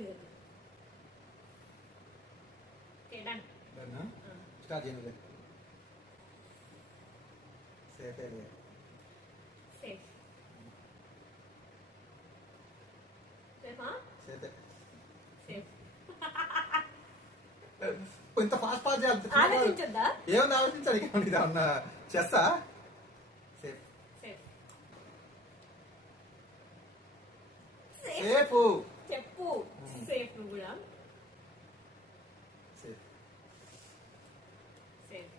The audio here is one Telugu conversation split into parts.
తినదు. Okay done. డన్. స్టార్ట్ చేయండి. సేఫ్ ఏ. సేఫ్. సేఫా? సేఫ్. సేఫ్. ఇంత ఫాస్ట్ ఫాస్ట్ చేయాలి. ఆలోచించొద్దా? ఏముంది ఆలోచించాలి? ఇది ఏమన్నా చేస్తా? సేఫ్. సేఫ్. సేఫ్. చెప్పు. సేఫ్ నువ్వు కూడా. Safe. Safe.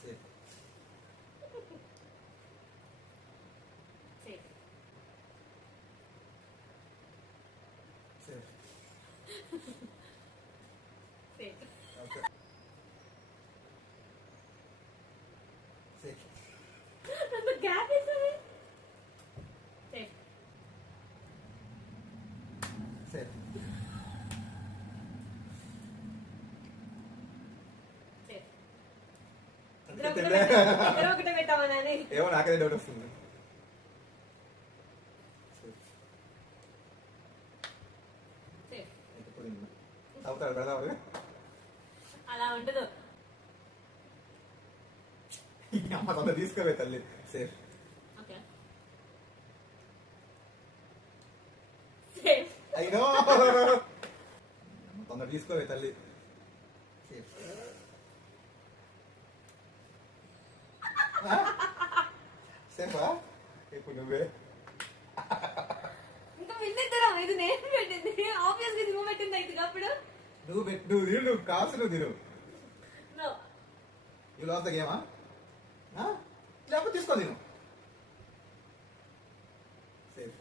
Safe. Safe. Safe. Safe. Okay. Safe. అంత గ్యాప్ ఇస్తావే. సేఫ్. సేఫ్. సేఫ్. ఇద్దరు ఒకటే పెట్టామా నాని? ఏమో నాకదే డౌట్ వస్తుంది. సేఫ్. అవుతాడు పెడదాం. అలా ఉండదు. అమ్మ తొందర తీసుకోవే తల్లి. సేఫ్. ఓకే. సేఫ్. అయినో తొందర తీసుకోవే తల్లి. సేఫ్. సేఫా? ఇప్పుడు నువ్వే. ఇంకా విన్నిద్దరం. ఇది నేను పెట్టింది. ఆబ్వియస్ గా నువ్వు పెట్టింది అయితే అప్పుడు. నువ్వు తిను. నువ్వు కాసు నువ్వు తిను. నో. యూ లాస్ ద గేమా? లేకపోతే తీసుకో తిను. సేఫ్.